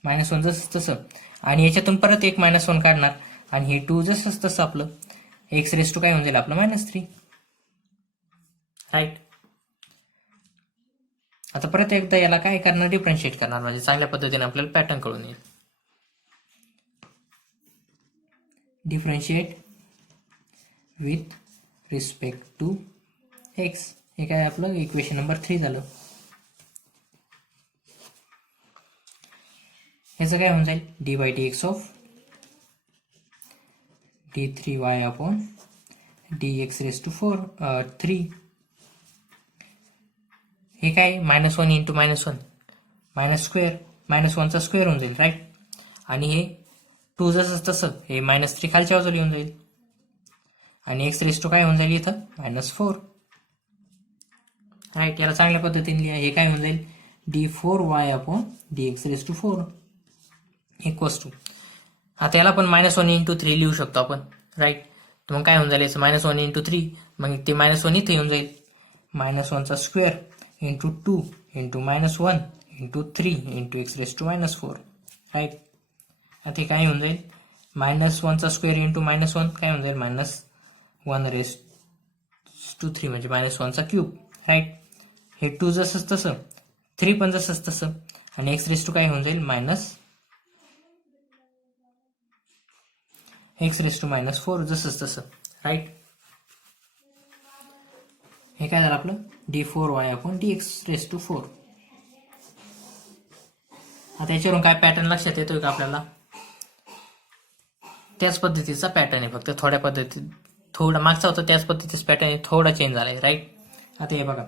-1 जसंच तसं. आणि याच्यातून परत एक -1 काढणार आणि हे 2 जसंच तसं आपलं एक्स रेस टू काय होऊन जाईल आपलं -3. राईट. आता परत एकदा याला काय करणार, डिफरन्शिएट करणार, म्हणजे चांगल्या पद्धतीने आपल्याला पॅटर्न कळून येईल. Differentiate with respect to x, हे काय आपलं इक्वेशन नंबर 3 झालं. ह्याचं काय होऊन जाईल, d/dx of d3y upon dx raise to 3. हे काय -1 इंटू -1 -स्क्वेअर, -1चा स्क्वेअर होऊन जाईल. राईट. आणि हे 2 जसंच तसं हे -3 खालच्या बाजूला येऊन जाईल आणि एक्स रेस टू काय होऊन जाईल इथं -4. राईट. याला चांगल्या पद्धतीने लिहा. हे काय होऊन जाईल d4y upon dx raise to 4 equals to, आता याला पण -1 इंटू 3 लिहू शकतो आपण. राईट. तर मग काय होऊन जाईल याचं -1 इंटू 3, मग ते -1 इथे येऊन जाईल. -1चा square into 2 into -1 into 3 into x raise to -4. Right. आता काय होऊन जाईल -1चा स्क्वेअर इंटू -1 काय होऊन जाईल -1 रेस टू 3 म्हणजे -1चा क्यूब. राईट. हे 2 जसंच तसं, 3 पण जसंच तसं, आणि एक्स रेस टू काय होऊन जाईल एक्स रेस टू -4 जसंच तसं. राईट. हे काय झालं आपलं d4y upon dx raise to 4. आता याच्यावरून काय पॅटर्न लक्षात येतोय का आपल्याला, त्याच पद्धतीचा पॅटर्न आहे, फक्त थोड्या पद्धतीत थोडा मागचा होता त्याच पद्धतीचा पॅटर्न आहे, थोडा चेंज झालाय. राईट. आता हे बघा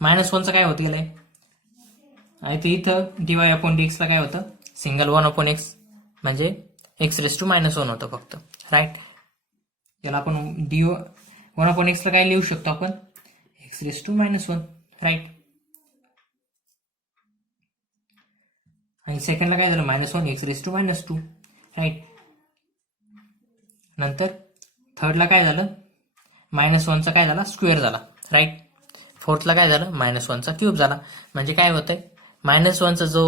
-1चं काय होत गेलंय, आणि इथं dy अपॉन dx ला काय होतं सिंगल 1 अपॉन एक्स, म्हणजे एक्स रेस टू -1 होतं फक्त. राईट. याला आपण d1 अपॉन एक्स ला काय लिहू शकतो आपण एक्स रेस टू -1. राईट. आणि सेकंडला काय झालं -1 एक्स रेस टू -2. राईट. नंतर थर्डला काय झालं -1चा काय झाला स्क्वेअर झाला. राईट. फोर्थला काय झालं -1चा क्यूब झाला. म्हणजे काय होतंय -1चा जो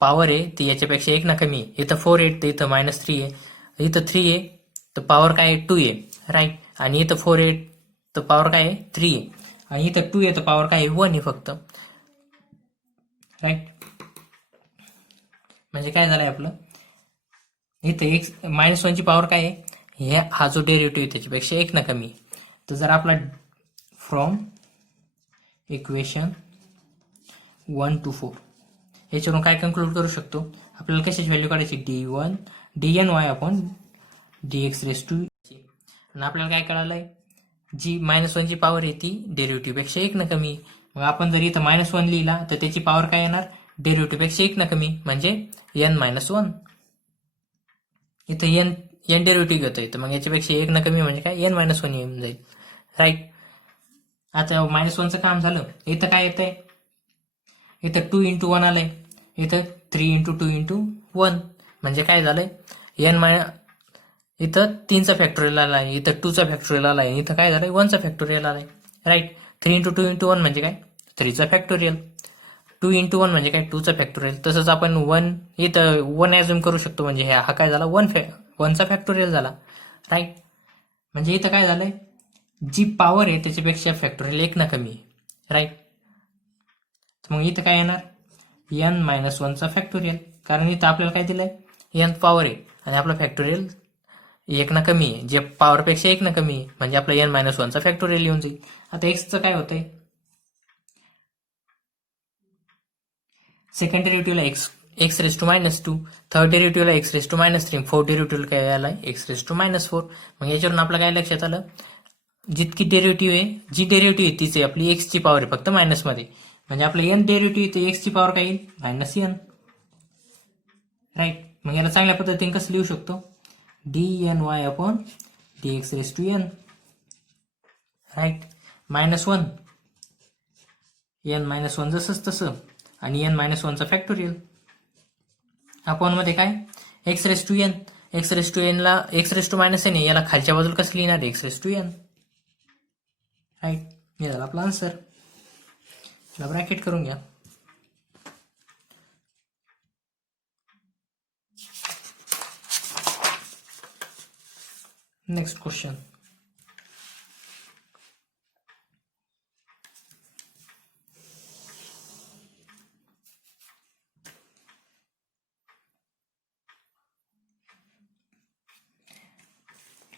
पॉवर आहे ती याच्यापेक्षा 1 ना कमी आहे. इथं 4 आहे तर इथं -3 आहे, इथं 3 आहे तर पॉवर काय आहे 2 आहे. राईट. आणि इथं 4 आहे तर पॉवर काय आहे 3 आहे, आणि इथं 2 आहे तर पॉवर काय आहे 1 आहे फक्त. राईट. म्हणजे काय झालंय आपलं इथं एक्स -1ची पॉवर काय आहे, हा जो डेरिव्हेटिव्ह त्याच्यापेक्षा 1 ना कमी. तर जर आपला फ्रॉम इक्वेशन 1 to 4 याच्यावरून काय कन्क्लूड करू शकतो, आपल्याला कशाची व्हॅल्यू काढायची dny upon dx raise to, आणि आपल्याला काय कळालंय जी -1ची पॉवर आहे ती डेरिव्हेटिव्ह पेक्षा 1 ना कमी. मग आपण जर इथं -1 लिहिला तर त्याची पॉवर काय येणार डेरिव्हेटिव्ह पेक्षा 1 ना कमी, म्हणजे n-1. इथं n डेरिव्हेटिव्ह घेतोय तर मग याच्यापेक्षा 1 ना कमी म्हणजे काय n-1 येऊन जाईल. राईट. आता -1चं काम झालं. इथं काय येतंय, इथं 2 इंटू 1 आलंय, इथं 3 इंटू 2 इंटू 1 म्हणजे काय झालंय इथं 3चा फॅक्टोरियल आलाय, इथं 2चा फॅक्टोरियल आलाय, इथं काय झालंय 1चा फॅक्टोरियल आलाय. राईट. 3 इंटू 2 इंटू 1 म्हणजे काय 3चा फॅक्टोरियल, 2 इंटू 1 म्हणजे काय 2चा फॅक्टोरियल. तसंच आपण 1 इथं 1 ॲझ्युम करू शकतो, म्हणजे हा काय झाला 1चा फॅक्टोरियल झाला. राईट. म्हणजे इथं काय झालंय जी पॉवर आहे त्याच्यापेक्षा फॅक्टोरियल 1 ना कमी आहे. राईट. मग इथं काय येणार n-1चा फॅक्टोरियल, कारण इथं आपल्याला काय दिलंय n पॉवर आहे आणि आपला फॅक्टोरियल 1 ना कमी आहे, जे पॉवरपेक्षा 1 ना कमी आहे, म्हणजे आपला n-1चा फॅक्टोरियल येऊन जाईल. आता एक्सचं काय होतंय, सेकंड डेरिव्हेटिव्हला एक्स रेस टू -2, थर्ड डेरिव्हेटिव्हला एक्स रेस टू -3, फोर्थ डेरिव्हेटिव्हला काय आलाय एक्स रेस टू -4. मग याच्यावरून आपलं काय लक्षात आलं, जितकी डेरिव्हेटिव्ह आहे जी डेरिव्हेटिव्ह आहे तीच आहे आपली एक्सची पॉवर आहे फक्त मायनसमध्ये, म्हणजे आपलं n डेरिव्हेटिव्ह तर एक्सची पॉवर काय येईल -n. राईट. मग याला चांगल्या पद्धतीने कसं लिहू शकतो dny upon dx raise to n. Right. -1 n-1 जसंच तसं, आणि n-1चा फॅक्टोरियल अपॉन मध्ये काय x raise to n. X raise to n ला एक्स रेस टू -n याला खालच्या बाजूला कसं लिहिणार x raise to n. Right. हे झालं आपला आन्सर. याला ब्रॅकेट करून घ्या. Next question.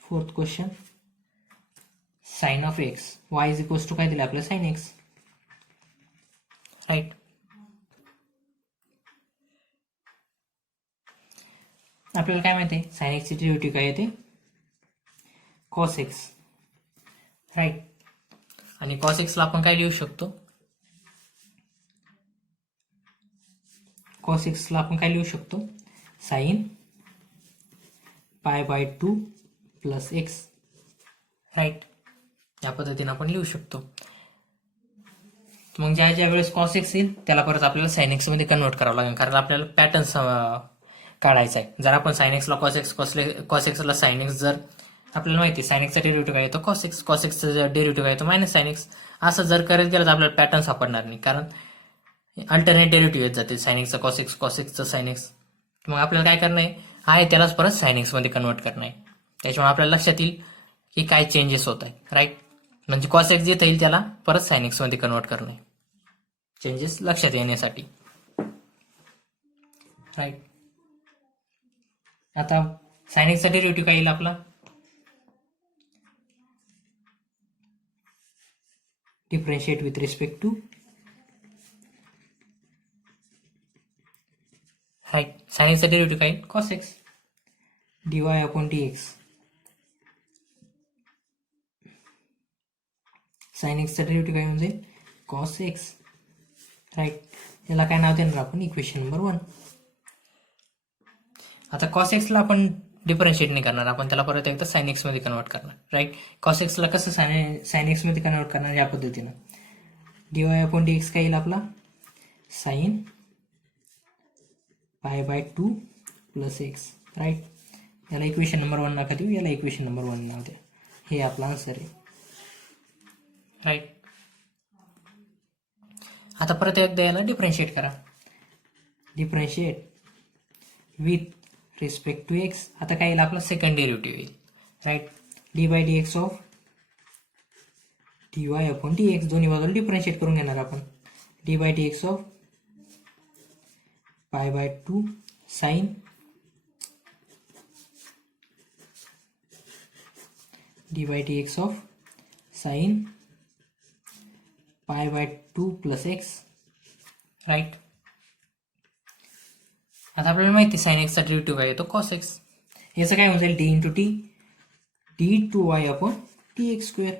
Fourth question. Sine of x y is equals to काय दिलं आपलं साइन एक्स, राईट. आपल्याला काय माहिती आहे साइन एक्सची डेरिव्हेटिव्ह काय येते कॉस एक्स, राईट. आणि कॉस एक्सला आपण काय लिहू शकतो, कॉस एक्सला आपण काय लिहू शकतो sign pi by 2 plus x, right. या पद्धतीने आपण लिहू शकतो. मग ज्या ज्या वेळेस कॉस एक्स येईल त्याला परत आपल्याला साइन एक्स मध्ये कन्वर्ट करावं लागेल, कारण आपल्याला पॅटर्न काढायचा आहे. जर आपण साइन एक्सला कॉस एक्स, कॉस एक्सला साइन एक्स, जर आपल्याला माहिती आहे साइन एक्सचा डेरिव्हेटिव्ह काय येतो कॉस एक्स, कॉस एक्सचा डेरिव्हेटिव्ह काय येतो मायनस साइन एक्स. असं जर करत गेलं तर आपल्याला पॅटर्न सापडणार नाही, कारण अल्टरनेट डेरिव्हेटिव्ह येत जाते साइन एक्सचा कॉस एक्स, कॉस एक्सचा साइन एक्स. मग आपल्याला काय करणं आहे त्यालाच परत साइन एक्स मध्ये कन्वर्ट करणं आहे. त्याच्यामुळे आपल्याला लक्षात येईल की काय चेंजेस होत आहे, राईट. म्हणजे कॉस एक्स जिथे येईल त्याला परत साइन एक्स मध्ये कन्वर्ट करणे, चेंजेस लक्षात येण्यासाठी, राईट. आता साइन एक्सचा डेरिव्हेटिव्ह काय येईल आपला differentiate with respect to, right. Sine एक्सचा डेरिव्हेटिव्ह काय येईल cos x d y upon D x. Sine एक्सचा डेरिव्हेटिव्ह काय होऊन जाईल कॉस एक्स, राईट. याला काय नाव देणार आपण इक्वेशन नंबर 1. आता कॉस एक्सला आपण डिफरन्शिएट नाही करणार, आपण त्याला परत एकदा साइन एक्स मध्ये कन्वर्ट करणार, राईट. कॉस एक्सला कसं साइन एक्स मध्ये कन्वर्ट करणार या पद्धतीनं डीवाय अपॉन डी एक्स काय येईल आपला sine pi by 2 plus x, right. याला इक्वेशन नंबर 1 नका देऊ, याला इक्वेशन नंबर 1 नाव द्या. हे आपला आन्सर आहे, राईट. आता परत एकदा याला डिफरन्शिएट करा, differentiate with respect to x. आता काय येईल आपला सेकंड डेरिव्हेटिव्ह येईल, right. D by D x of d y upon D x, दोन्ही बाजूला डिफरन्शिएट करून घेणार आपण. D by D x of pi by 2 sine d by D x of sine pi by 2 plus x, right. आता आपल्याला माहिती आहे sine एक्सचा डेरिव्हेटिव्ह काय येतो कॉस एक्स. याचं काय होऊन जाईल D into T D two Y upon D x square,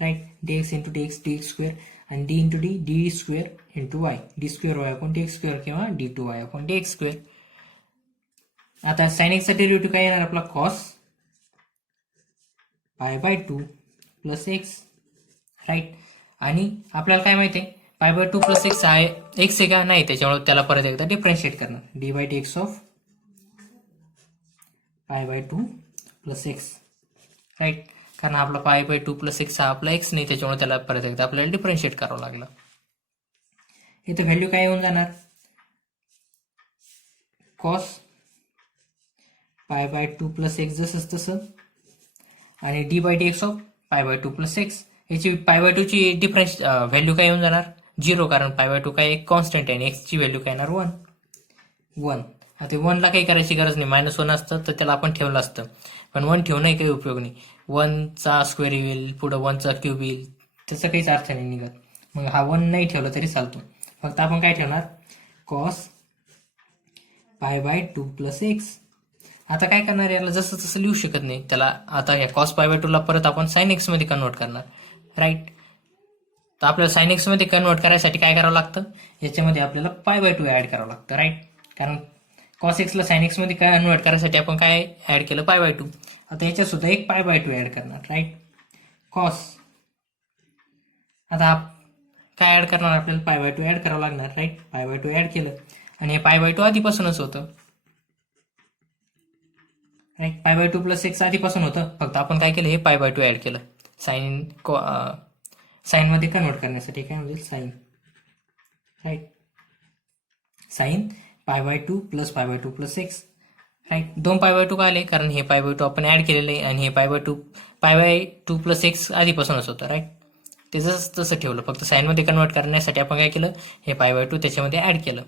right. D X into D x square आणि D into D square into Y, D square Y upon D x square किंवा D two Y upon D x square. आता sine एक्सचा derivative काय येणार आपला cos pi by 2 plus x, right. आणि आपल्याला काय माहिती आहे पाय बाय 2 प्लस एक्स आहे, एक्स आहे का नाही, त्याच्यामुळे त्याला परत एकदा डिफरन्शिएट करणार d by D x of pi by 2 plus x, right. कारण आपला पाय बाय 2 प्लस एक्स हा आपला एक्स नाही, त्याच्यामुळे त्याला परत एकदा आपल्याला डिफरन्शिएट करावं लागलं. इथं व्हॅल्यू काय येऊन जाणार cos pi by 2 plus x जसंच तसं, आणि d by D x of pi by 2 plus x. याची पाय बाय 2 ची डिफरन्स व्हॅल्यू काय येऊन जाणार 0, कारण पाय बाय 2 काय एक कॉन्स्टंट आहे आणि एक्स ची व्हॅल्यू काय येणार 1. आता 1 ला काही करायची गरज नाही, -1 असतं तर त्याला आपण ठेवलं असतं, पण 1 ठेवणंही काही उपयोग नाही. 1 चा स्क्वेअर येईल, पुढं 1 चा क्यूब येईल, त्याचा काहीच अर्थ नाही निघत. मग हा 1 नाही ठेवला तरी चालतो, फक्त आपण काय ठेवणार cos pi by 2 plus X. आता काय करणार याला जसं तसं लिहू शकत नाही त्याला. आता या कॉस पाय बाय 2 ला परत आपण साइन एक्स मध्ये कन्वर्ट करणार, राईट. तर आपल्याला साइन एक्स मध्ये कन्वर्ट करायसाठी काय करावं लागतं, याच्यामध्ये आपल्याला पाय बाय 2 ऍड करावं लागतं, राईट. कारण कॉस एक्सला साइन एक्स मध्ये कन्वर्ट करायसाठी आपण काय ऍड केलं पाय बाय 2. आता याच्यात सुद्धा एक पाय बाय 2 ऍड करणार, राईट. कॉस आता काय ऍड करणार आपल्याला पाय बाय 2 ऍड करावं लागणार, राईट. पाय बाय 2 ऍड केलं आणि हे पाय बाय 2 आधीपासूनच होतं, राईट. पाय बाय 2 प्लस एक्स आधीपासून होतं, फक्त आपण काय केलं हे पाय बाय 2 ऍड केलं साइन मध्ये कन्वर्ट करण्यासाठी. काय म्हणजे sine, right. Sine pi by 2 plus pi by 2 plus x, right. 2 π/2 का आले, कारण हे π/2 आपण ऍड केलेलं आहे आणि हे π/2 प्लस एक्स आधीपासूनच होतं. राईट. ते जसं तसं ठेवलं, फक्त साईनमध्ये कन्वर्ट करण्यासाठी आपण काय केलं, हे π/2 त्याच्यामध्ये ऍड केलं.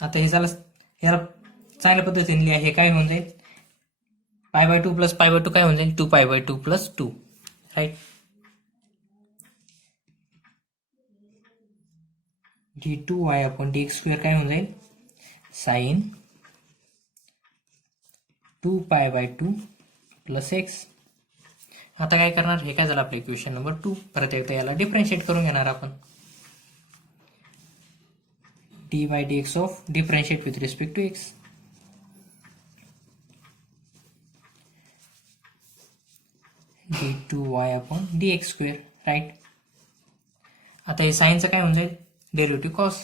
आता हे झालं, याला चांगल्या पद्धतीने लिहा. हे काय होऊन जाईल, π/2 प्लस π/2 काय होऊन जाईल, 2π/2 प्लस 2. राईट. d2y/dx² काय होऊन जाईल, साइन 2π/2 प्लस एक्स. आता काय करणार, हे काय झालं आपलं इक्वेशन नंबर 2. परत एकदा याला डिफरन्शिएट करून घेणार आपण. d/dx of differentiate with respect to X. d2y/dx². Right. आता हे साईनचं काय होऊन जाईल, derivative cos.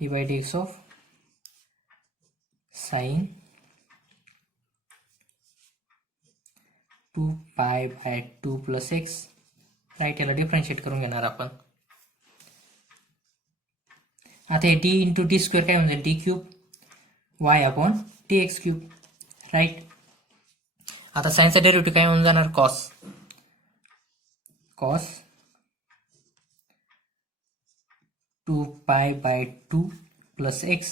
d/dx of sine 2π/2 plus x. Right. याला डिफरन्शिएट करून घेणार आपण. आता हे d×d² काय होऊन जाईल, d³ y/dx³. राईट. आता साईनचा डेरिव्हेटिव्ह काय होऊन जाणार, कॉस 2π/2 प्लस एक्स.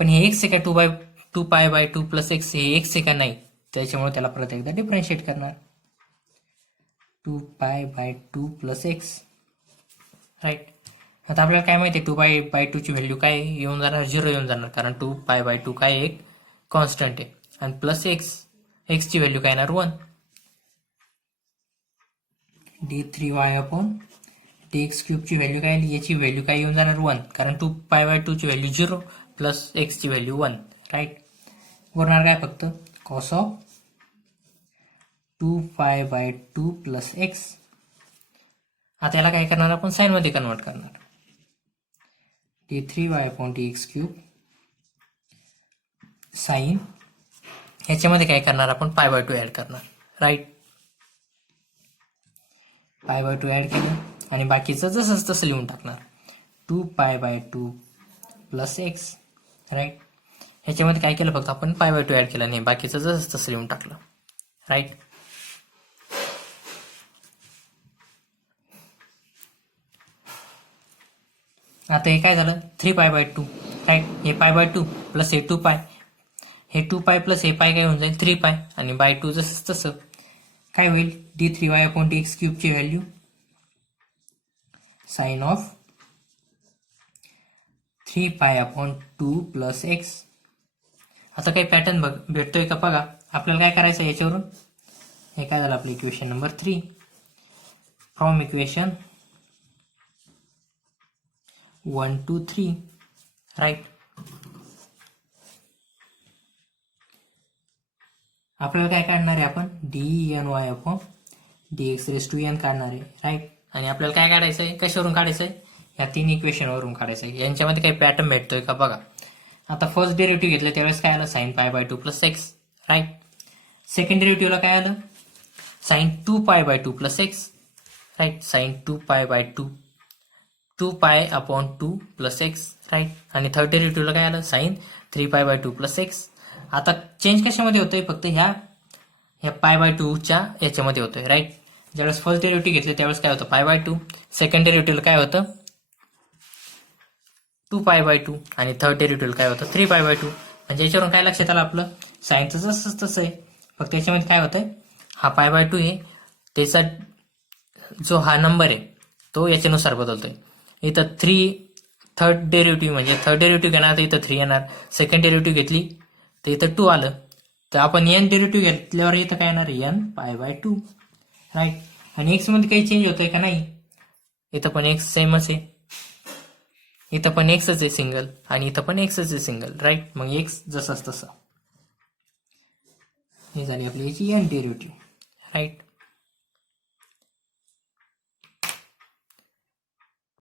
पण हे एक्स आहे का, 2π/2 प्लस एक्स हे एक्स आहे का, नाही. त्याच्यामुळे त्याला परत एकदा डिफरन्शिएट करणार. 2π/2 प्लस एक्स. राईट. आता आपल्याला काय माहिती आहे, 2π/2 ची व्हॅल्यू काय येऊन जाणार, 0 येऊन जाणार, कारण 2π/2 काय एक कॉन्स्टंट आहे. आणि प्लस एक्स ची व्हॅल्यू काय येणार, 1. d3y/dx³ ची व्हॅल्यू काय, याची व्हॅल्यू काय येऊन जाणार, 1, कारण 2π/2 ची व्हॅल्यू 0 प्लस एक्स ची व्हॅल्यू 1. राईट. उरणार काय फक्त, कॉस ऑफ 2π/2 प्लस एक्स. आता याला काय करणार आपण, साईनमध्ये कन्वर्ट करणार. d3y/dx³ साइन, ह्याच्यामध्ये काय करणार आपण, π/2 ऍड करणार. राईट. π/2 ऍड केलं आणि बाकीचं जसंच तसं लिहून टाकणार. 2π/2 प्लस एक्स. राईट. ह्याच्यामध्ये काय केलं, फक्त आपण π/2 ऍड केलं नाही, बाकीचं जसंच तसं लिहून टाकलं. राईट. आता हे काय झालं, 3π/2. राईट. हे π/2 प्लस हे 2π, हे 2π प्लस हे पाय काय होऊन जाईल, 3π, आणि बाय 2 जसं तसं काय होईल, d3y/dx³ ची value sine of 3π/2 plus X. आता काही पॅटर्न भेटतोय का बघा. आपल्याला काय करायचं आहे याच्यावरून, हे काय झालं आपलं equation number 3. From equation 1 to 3. Right. आपल्याला काय काढणार आहे आपण, dny/dx⁴n काढणार आहे. राईट. आणि आपल्याला काय काढायचं आहे, कशावरून काढायचं आहे, या 3 इक्वेशनवरून काढायचं आहे. यांच्यामध्ये काही पॅटर्न भेटतोय का बघा. आता फर्स्ट डेरिव्हेटिव्ह घेतलं त्यावेळेस काय आलं, sine π/2 plus x. Right. Second डेरिव्हेटिव्हला काय आलं, sine 2π/2 plus x. Right. Sine 2π/2 2π/2 plus x. Right. आणि थर्ड डेरिव्हेटिव्हला काय आलं, साइन 3π/2 प्लस एक्स. आता चेंज कशामध्ये होतोय, फक्त ह्या π/2 च्या याच्यामध्ये होतोय. राईट. ज्यावेळेस फर्स्ट डेरिव्हेटिव्ह घेतले त्यावेळेस काय होतं, π/2. सेकंड डेरिव्हेटिव्हला काय होतं, 2π/2. आणि थर्ड डेरिव्हेटिव्ह काय होतं, 3π/2. म्हणजे याच्यावरून काय लक्षात आलं आपलं, सायन्सचं जसंच तसं आहे, फक्त याच्यामध्ये काय होतंय, हा π/2 आहे, त्याचा जो हा नंबर आहे तो याच्यानुसार बदलतोय. इथं थर्ड डेरिव्हेटिव्ह म्हणजे थर्ड डेरिव्हेटिव्ह घेणार तर इथं 3 येणार. सेकंड डेरिव्हेटिव्ह घेतली तर इथं 2 आलं. तर आपण n डेरिव्हेटिव्ह घेतल्यावर इथं काय येणार, n π/2. राईट. आणि एक्स मध्ये काही चेंज होतोय का, नाही. इथं पण एक्स सेमच आहे, इथं पण एक्सच आहे सिंगल, आणि इथं पण एक्सच आहे सिंगल. राईट. मग एक्स जसंच तसं. ही झाली आपली याची n डेरिव्हेटिव्ह. राईट.